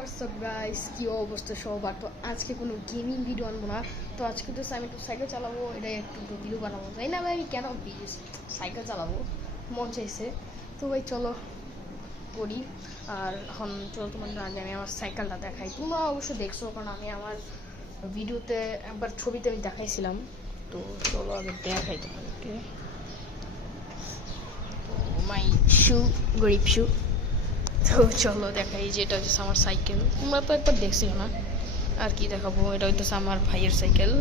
WhatsApp guys, কি অবস্থা সবার? তো আজকে কোনো গেমিং ভিডিও আনবো না। তো আজকে তো আমি একটু সাইকেল চালাবো, এটা একটু ভিডিও বানাবো। তাই না ভাই? আমি কেন সাইকেল চালাবো, মন চাইছে। তো ভাই চলো করি। আর এখন চলো তোমাদের আগে আমি আমার সাইকেলটা দেখাই। তোমরা অবশ্য দেখছো, কারণ আমি আমার ভিডিওতে একবার ছবিতে আমি দেখাইছিলাম। তো চলো আগে দেখাই তোমাদেরকে। তো মাই শু, গরিব শু। তো চলো দেখাই যে এটা হচ্ছে আমার সাইকেল। তোমরা তো একবার দেখছিল না, আর কি দেখাবো। এটা হইতেছে আমার ভাইয়ের সাইকেল,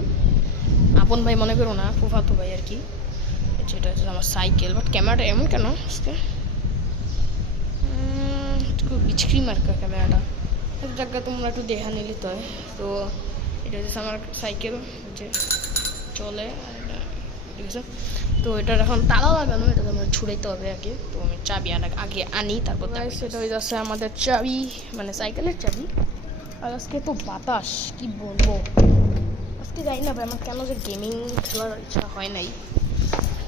আপন ভাই মনে করো না, ফুফাতো ভাই আর কি। যেটা হচ্ছে আমার সাইকেল। বাট ক্যামেরাটা এমন কেন আজকে একটু বিচক্রি মার্কা ক্যামেরাটা, এক জায়গায় তোমরা একটু দেখা নিলে তো। তো এটা হচ্ছে আমার সাইকেল, যে চলে। ঠিক আছে, তো এটার এখন তালা লাগানো, এটা তো আমার ছুড়াইতে হবে আগে। তো আমি চাবি আগে আনি, তারপর সেটা হয়ে যাচ্ছে আমাদের চাবি, মানে সাইকেলের চাবি। আর আজকে তো বাতাস, কি বলবো, আজকে যাই না ভাই, আমার কেন যে গেমিং খেলার ইচ্ছা হয় নাই।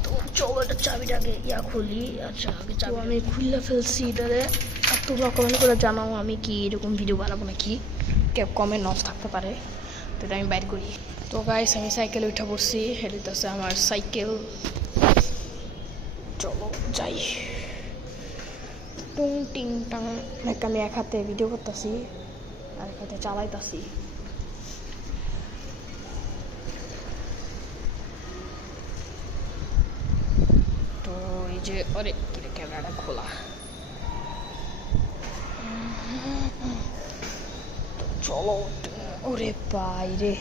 তো চলো এটা চাবিটা আগে খুলি। আচ্ছা আগে চাবি আমি খুলে ফেলছি এটারে। আর তোমরা কমেন্ট করে জানাও আমি কি এরকম ভিডিও বানাবো নাকি, কমেন্ট অফ থাকতে পারে। তো এটা আমি বাইর করি। তো গাইস আমি সাইকেলে উঠে পড়ছি, এটা আছে আমার সাইকেল। চলো যাই। টুং টিং টাং। আমি এক হাতে ভিডিও করতেছি আর এক হাতে চালাইতেছি। তো এই যে আরে ক্যামেরাটা খোলা। চলো ওরে বাইরে,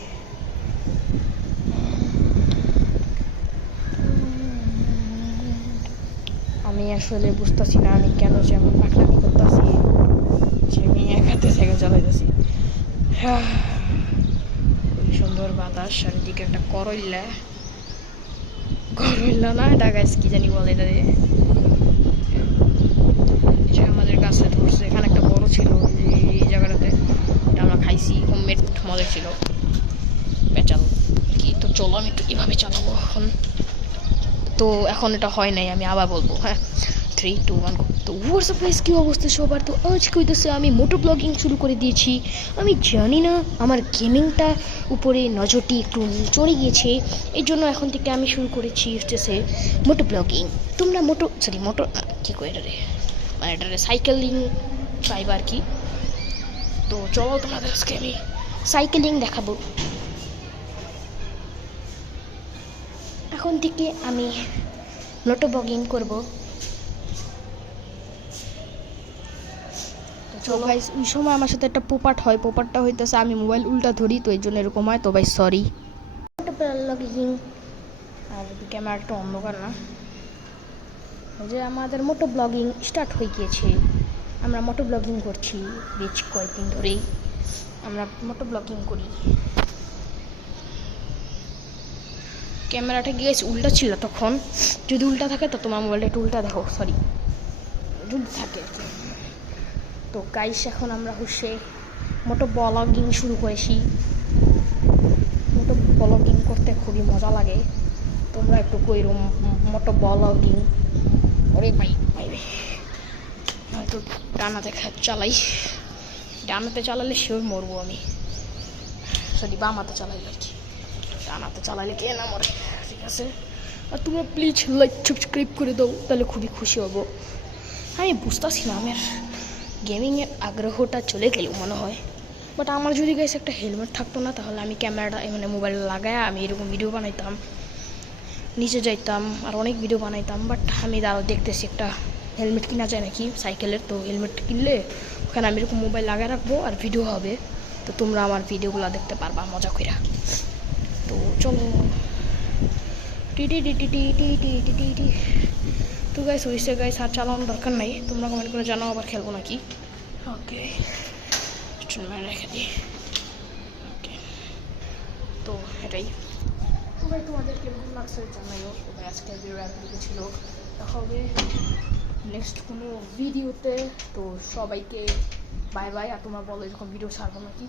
আমি আসলে বুঝতেছি না আমি কেন যে এমন পাকড়ামি করতেছি, যে আমি এক হাতে সাইকেল চালাইতেছি। খুবই সুন্দর বাতাস, আর এদিকে একটা করইলা না, এটা গাছ কি জানি বলে, এটা যে আমাদের গাছে ধরছে। এখানে একটা বড় ছিল এই জায়গাটাতে, এটা আমরা খাইছি, হোমমেড মজা ছিল, পেঁচাল কি। তো চলো আমি একটু এভাবে চালাবো এখন। তো এখন এটা হয় নাই, আমি আবার বলবো। হ্যাঁ, 3, 2, 1 তো হোয়াটসঅ্যাপ গাইস, কি অবস্থা সবার? তো আজকে হইতেছে আমি মোটো ব্লগিং শুরু করে দিয়েছি। আমি জানি না আমার গেমিংটা উপরে নজরটি একটু চড়ে গিয়েছে, এই জন্য এখন থেকে আমি শুরু করেছি হচ্ছে মোটো ব্লগিং। তোমরা মোটো কী করে এটা রে, মানে এটা সাইকেলিং ট্রাইব আর কি। তো চলো তোমাদের আজকে আমি সাইকেলিং দেখাবো। এখন থেকে আমি মোটো ব্লগিং করবো। চলো গাইস, ওই সময় আমার সাথে একটা পোপাট হয়, পোপাটটা হইতেছে আমি মোবাইল উল্টা ধরি, তো এই জন্য এরকম হয়। তো ভাই সরি। ব্লগিং, আর ক্যামেরাটা অন্ধকার না, যে আমাদের মোটো ব্লগিং স্টার্ট হয়ে গিয়েছে। আমরা মোটো ব্লগিং করছি বেশ কয়েকদিন ধরেই, আমরা মোটো ব্লগিং করি। ক্যামেরাটা গিয়েছে উল্টা ছিল, তখন যদি উল্টা থাকে তো তোমার মোবাইলটা একটু উল্টা দেখো, সরি যদি থাকে আর কি। তো গাইস এখন আমরা হচ্ছে মোটো ব্লগিং শুরু করেছি। মোটো ব্লগিং করতে খুবই মজা লাগে, তোমরা একটু কইরো মোটো ব্লগিং। ওরে ভাই ভাই একটু ডানাতে চালাই, ডানাতে চালালে সেও মরবো আমি, সরি বামাতে চালাইলে আর কি, ডানাতে চালাইলে কে না মরে। ঠিক আছে, আর তোমরা প্লিজ লাইক সাবস্ক্রাইব করে দাও, তাহলে খুবই খুশি হব। আমি বুঝতেছি না আমার গেমিংয়ের আগ্রহটা চলে গেল মনে হয়। বাট আমার যদি গাইস একটা হেলমেট থাকতো না, তাহলে আমি ক্যামেরাটা মানে মোবাইল লাগায় আমি এরকম ভিডিও বানাইতাম, নিচে যাইতাম আর অনেক ভিডিও বানাইতাম। বাট আমি আরও দেখতেছি একটা হেলমেট কিনা যায় নাকি সাইকেলের। তো হেলমেট কিনলে ওখানে আমি এরকম মোবাইল লাগায় রাখবো আর ভিডিও হবে, তো তোমরা আমার ভিডিওগুলো দেখতে পারবা মজা করে। তো চলো টি। তো গাইস হয়েছে গাইস, আর চালানোর দরকার নাই, তোমরা কমেন্ট করে জানাও আবার খেলবো নাকি। ওকে রেখে দিই। ওকে, তো এটাই। তো ভাই তোমাদের কেমন লাগছে জানাইও। তো ভাই আজকের ভিডিও ছিল, দেখা হবে নেক্সট কোনো ভিডিওতে। তো সবাইকে বাই বাই। আর তোমরা বলো এরকম ভিডিও ছাড়বো নাকি।